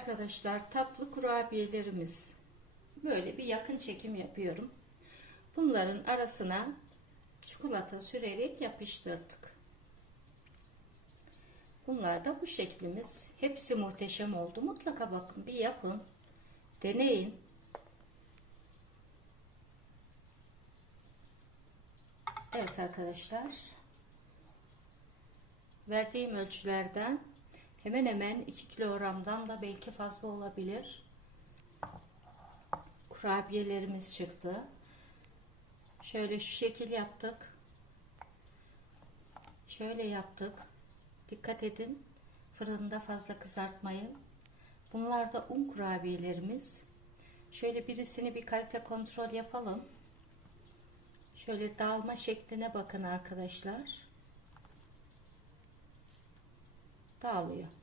arkadaşlar tatlı kurabiyelerimiz. Böyle bir yakın çekim yapıyorum. Bunların arasına çikolata sürerek yapıştırdık. Bunlar da bu şeklimiz. Hepsi muhteşem oldu. Mutlaka bakın bir yapın. Deneyin. Evet arkadaşlar. Verdiğim ölçülerden hemen hemen 2 kilogramdan da belki fazla olabilir. Kurabiyelerimiz çıktı. Şöyle şu şekil yaptık. Şöyle yaptık. Dikkat edin. Fırında fazla kızartmayın. Bunlar da un kurabiyelerimiz. Şöyle birisini bir kalite kontrol yapalım. Şöyle dağılma şekline bakın arkadaşlar. Tālu, jā. Ja.